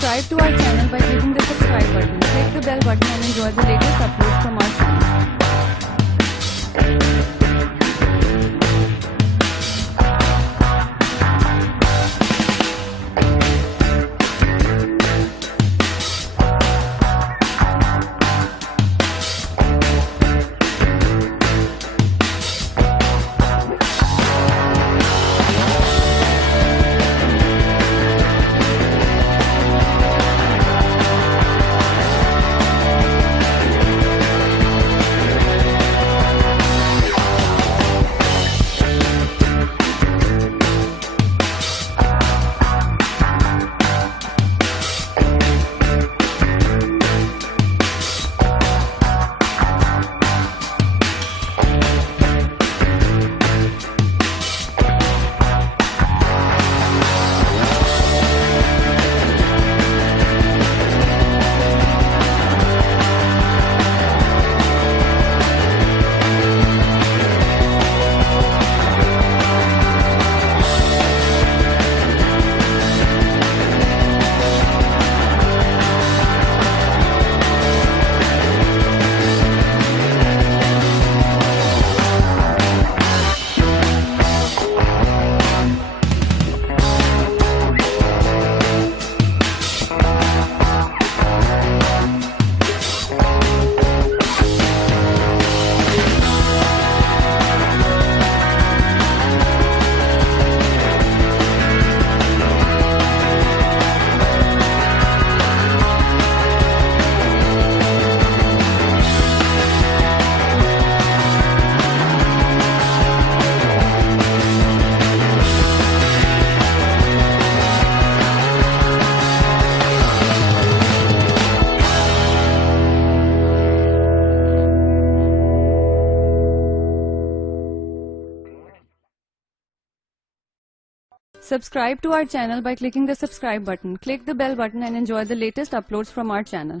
Subscribe to our channel by clicking the subscribe button. Click the bell button and enjoy the latest uploads from our channel. Subscribe to our channel by clicking the subscribe button. Click the bell button and enjoy the latest uploads from our channel.